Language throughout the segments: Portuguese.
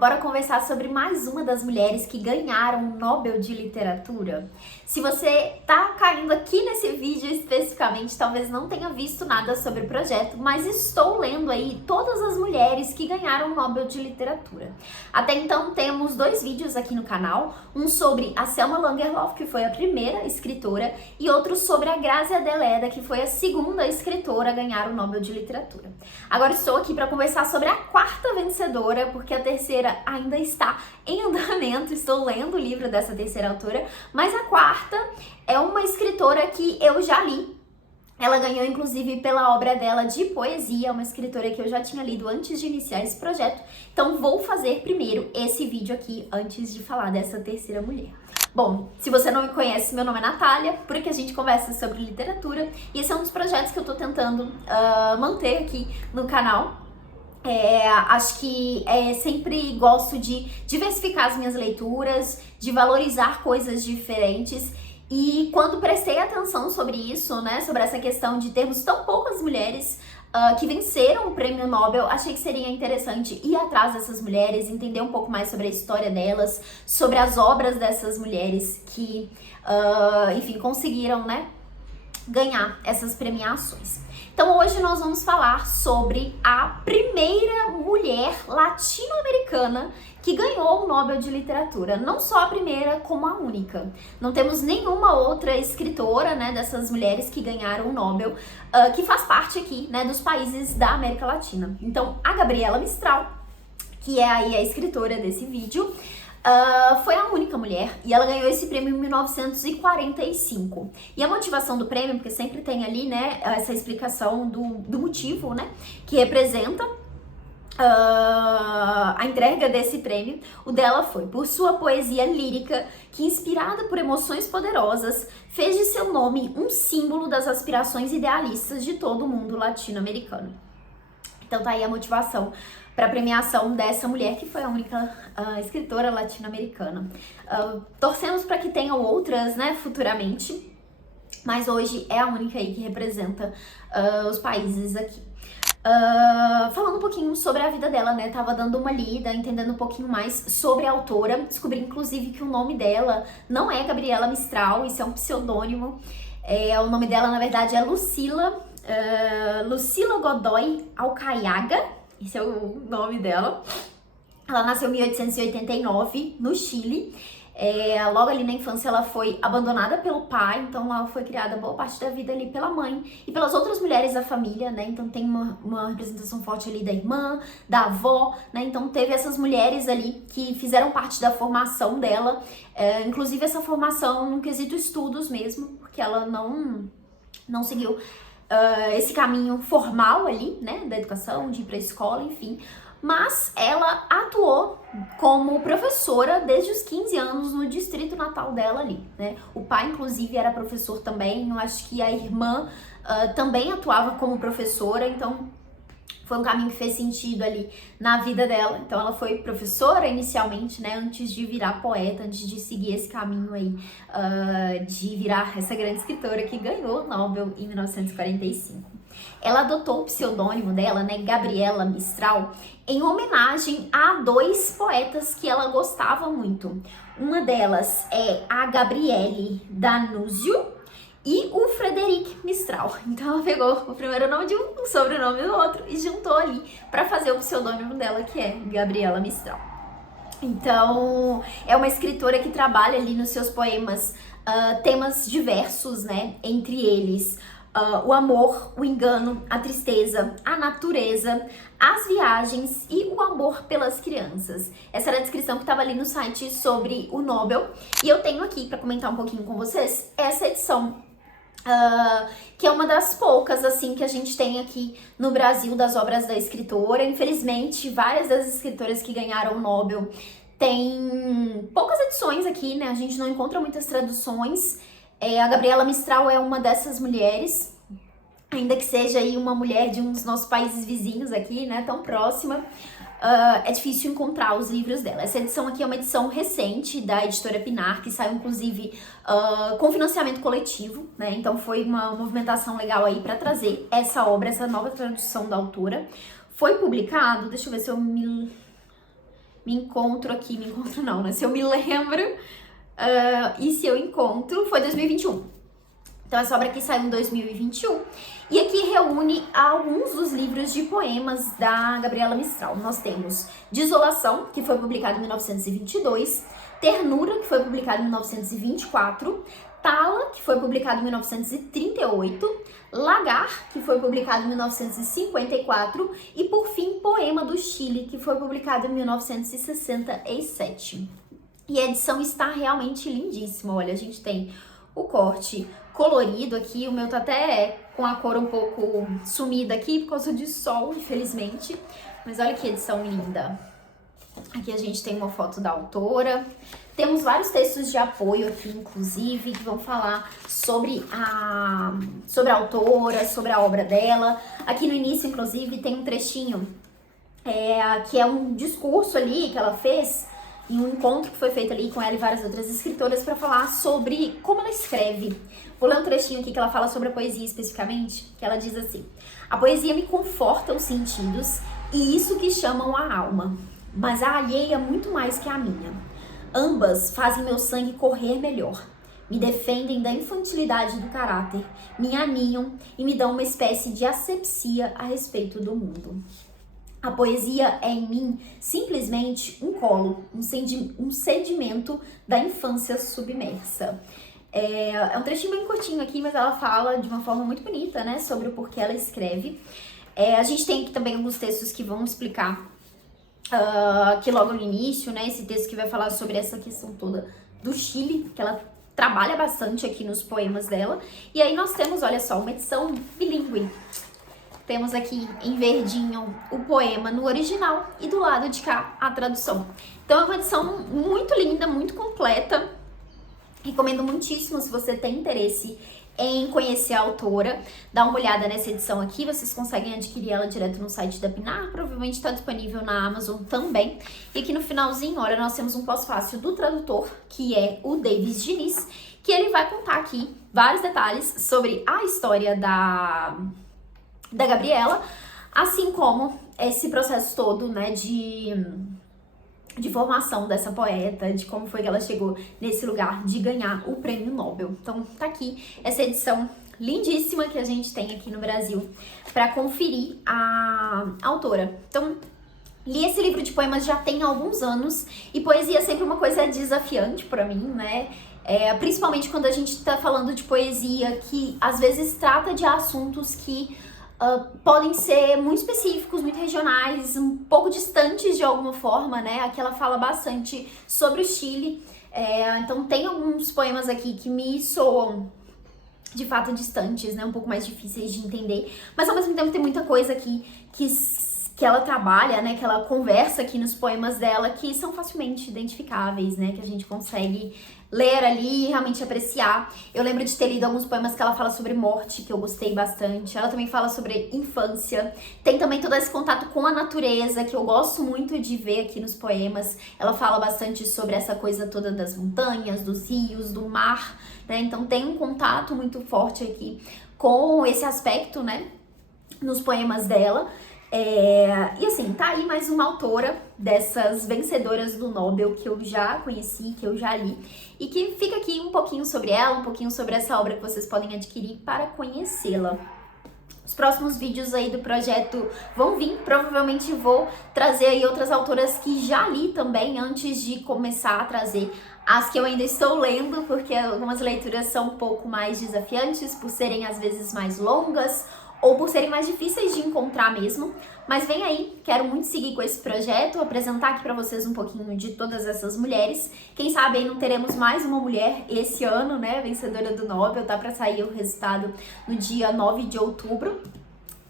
Bora conversar sobre mais uma das mulheres que ganharam o Nobel de Literatura? Se você tá caindo aqui nesse vídeo especificamente, talvez não tenha visto nada sobre o projeto, mas estou lendo aí todas as mulheres que ganharam o Nobel de Literatura. Até então temos dois vídeos aqui no canal, um sobre a Selma Lagerlöf, que foi a primeira escritora, e outro sobre a Grazia Deledda, que foi a segunda escritora a ganhar o Nobel de Literatura. Agora estou aqui para conversar sobre a quarta vencedora, porque a terceira ainda está em andamento, estou lendo o livro dessa terceira autora, mas a quarta é uma escritora que eu já li. Ela ganhou, inclusive, pela obra dela de poesia, uma escritora que eu já tinha lido antes de iniciar esse projeto. Então, vou fazer primeiro esse vídeo aqui, antes de falar dessa terceira mulher. Bom, se você não me conhece, meu nome é Natália, por aqui a gente conversa sobre literatura, e esse é um dos projetos que eu tô tentando manter aqui no canal. Acho que sempre gosto de diversificar as minhas leituras, de valorizar coisas diferentes. E quando prestei atenção sobre isso, né, sobre essa questão de termos tão poucas mulheres que venceram o prêmio Nobel, achei que seria interessante ir atrás dessas mulheres, entender um pouco mais sobre a história delas, sobre as obras dessas mulheres que, enfim, conseguiram, né, ganhar essas premiações. Então hoje nós vamos falar sobre a primeira mulher latino-americana que ganhou o Nobel de Literatura. Não só a primeira, como a única. Não temos nenhuma outra escritora, né, dessas mulheres que ganharam o Nobel, que faz parte aqui, né, dos países da América Latina. Então a Gabriela Mistral, que é aí a escritora desse vídeo, foi a única mulher, e ela ganhou esse prêmio em 1945. E a motivação do prêmio, porque sempre tem ali, né, essa explicação do motivo, né, que representa a entrega desse prêmio. O dela foi por sua poesia lírica, que, inspirada por emoções poderosas, fez de seu nome um símbolo das aspirações idealistas de todo o mundo latino-americano. Então tá aí a motivação para a premiação dessa mulher, que foi a única escritora latino-americana. Torcemos para que tenham outras, né, futuramente, mas hoje é a única aí que representa os países aqui. Falando um pouquinho sobre a vida dela, né, tava dando uma lida, entendendo um pouquinho mais sobre a autora, descobri inclusive que o nome dela não é Gabriela Mistral, isso é um pseudônimo. O nome dela, na verdade, é Lucila Godoy Alcayaga, esse é o nome dela. Ela nasceu em 1889, no Chile. Logo ali na infância ela foi abandonada pelo pai, então ela foi criada boa parte da vida ali pela mãe e pelas outras mulheres da família, né? Então tem uma representação forte ali da irmã, da avó, né? Então teve essas mulheres ali que fizeram parte da formação dela, inclusive essa formação no quesito estudos mesmo, porque ela não seguiu esse caminho formal ali, né, da educação, de ir pra escola, enfim, mas ela atuou como professora desde os 15 anos no distrito natal dela ali, né. O pai, inclusive, era professor também, eu acho que a irmã também atuava como professora, então foi um caminho que fez sentido ali na vida dela. Então ela foi professora inicialmente, né, antes de virar poeta, antes de seguir esse caminho aí, de virar essa grande escritora que ganhou o Nobel em 1945. Ela adotou o pseudônimo dela, né, Gabriela Mistral, em homenagem a dois poetas que ela gostava muito. Uma delas é a Gabriele D'Annunzio e o Frederic Mistral. Então ela pegou o primeiro nome de um, o sobrenome do outro e juntou ali para fazer o pseudônimo dela, que é Gabriela Mistral. Então é uma escritora que trabalha ali nos seus poemas temas diversos, né? Entre eles o amor, o engano, a tristeza, a natureza, as viagens e o amor pelas crianças. Essa era a descrição que estava ali no site sobre o Nobel. E eu tenho aqui para comentar um pouquinho com vocês essa edição, que é uma das poucas, assim, que a gente tem aqui no Brasil das obras da escritora. Infelizmente, várias das escritoras que ganharam o Nobel têm poucas edições aqui, né? A gente não encontra muitas traduções. A Gabriela Mistral é uma dessas mulheres, ainda que seja aí uma mulher de um dos nossos países vizinhos aqui, né, tão próxima. É difícil encontrar os livros dela. Essa edição aqui é uma edição recente da editora Pinar, que saiu inclusive com financiamento coletivo, né? Então foi uma movimentação legal aí para trazer essa obra, essa nova tradução da autora. Foi publicado, deixa eu ver se eu me me encontro aqui, me encontro não, né? Se eu me lembro e se eu encontro, foi 2021. Então essa obra aqui saiu em 2021 e aqui reúne alguns dos livros de poemas da Gabriela Mistral. Nós temos Desolação, que foi publicado em 1922, Ternura, que foi publicado em 1924, Tala, que foi publicado em 1938, Lagar, que foi publicado em 1954 e, por fim, Poema do Chile, que foi publicado em 1967. E a edição está realmente lindíssima. Olha, a gente tem o corte colorido aqui, o meu tá até com a cor um pouco sumida aqui por causa de sol, infelizmente. Mas olha que edição linda. Aqui a gente tem uma foto da autora. Temos vários textos de apoio aqui, inclusive, que vão falar sobre a autora, sobre a obra dela. Aqui no início, inclusive, tem um trechinho que é um discurso ali que ela fez em um encontro que foi feito ali com ela e várias outras escritoras para falar sobre como ela escreve. Vou ler um trechinho aqui que ela fala sobre a poesia especificamente, que ela diz assim: a poesia me conforta os sentidos e isso que chamam a alma, mas a alheia muito mais que a minha. Ambas fazem meu sangue correr melhor, me defendem da infantilidade do caráter, me aninham e me dão uma espécie de asepsia a respeito do mundo. A poesia é em mim simplesmente um colo, um sedimento da infância submersa. É um trechinho bem curtinho aqui, mas ela fala de uma forma muito bonita, né, sobre o porquê ela escreve. A gente tem aqui também alguns textos que vão explicar aqui logo no início, né, esse texto que vai falar sobre essa questão toda do Chile, que ela trabalha bastante aqui nos poemas dela. E aí nós temos, olha só, uma edição bilíngue. Temos aqui em verdinho o poema no original e do lado de cá a tradução. Então é uma edição muito linda, muito completa. Recomendo muitíssimo se você tem interesse em conhecer a autora. Dá uma olhada nessa edição aqui, vocês conseguem adquirir ela direto no site da Pinar, provavelmente está disponível na Amazon também. E aqui no finalzinho, olha, nós temos um pós-fácil do tradutor, que é o Davis Diniz, que ele vai contar aqui vários detalhes sobre a história da Gabriela, assim como esse processo todo, né, de formação dessa poeta, de como foi que ela chegou nesse lugar de ganhar o prêmio Nobel. Então tá aqui essa edição lindíssima que a gente tem aqui no Brasil para conferir a autora. Então, li esse livro de poemas já tem alguns anos e poesia é sempre uma coisa desafiante para mim, né? Principalmente quando a gente tá falando de poesia que às vezes trata de assuntos que podem ser muito específicos, muito regionais, um pouco distantes de alguma forma, né? Aqui ela fala bastante sobre o Chile, então tem alguns poemas aqui que me soam de fato distantes, né? Um pouco mais difíceis de entender, mas ao mesmo tempo tem muita coisa aqui que ela trabalha, né? Que ela conversa aqui nos poemas dela que são facilmente identificáveis, né? Que a gente consegue ler ali e realmente apreciar. Eu lembro de ter lido alguns poemas que ela fala sobre morte, que eu gostei bastante. Ela também fala sobre infância. Tem também todo esse contato com a natureza, que eu gosto muito de ver aqui nos poemas. Ela fala bastante sobre essa coisa toda das montanhas, dos rios, do mar, né? Então tem um contato muito forte aqui com esse aspecto, né? Nos poemas dela. E assim, tá aí mais uma autora dessas vencedoras do Nobel que eu já conheci, que eu já li, e que fica aqui um pouquinho sobre ela, um pouquinho sobre essa obra que vocês podem adquirir para conhecê-la. Os próximos vídeos aí do projeto vão vir, provavelmente vou trazer aí outras autoras que já li também, antes de começar a trazer as que eu ainda estou lendo, porque algumas leituras são um pouco mais desafiantes, por serem às vezes mais longas, ou por serem mais difíceis de encontrar mesmo. Mas vem aí, quero muito seguir com esse projeto, apresentar aqui pra vocês um pouquinho de todas essas mulheres. Quem sabe aí não teremos mais uma mulher esse ano, né, vencedora do Nobel, tá pra sair o resultado no dia 9 de outubro.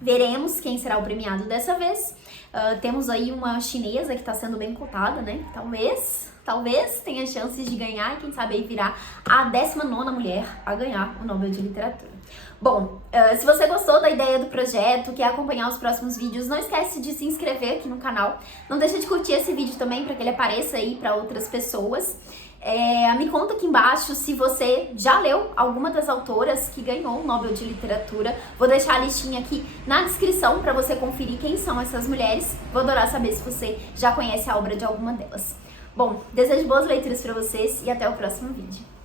Veremos quem será o premiado dessa vez. Temos aí uma chinesa que tá sendo bem cotada, né, talvez tenha chances de ganhar e quem sabe aí virar a 19ª mulher a ganhar o Nobel de Literatura. Bom, se você gostou da ideia do projeto, quer acompanhar os próximos vídeos, não esquece de se inscrever aqui no canal. Não deixa de curtir esse vídeo também para que ele apareça aí para outras pessoas. Me conta aqui embaixo se você já leu alguma das autoras que ganhou o Nobel de Literatura. Vou deixar a listinha aqui na descrição para você conferir quem são essas mulheres. Vou adorar saber se você já conhece a obra de alguma delas. Bom, desejo boas leituras para vocês e até o próximo vídeo.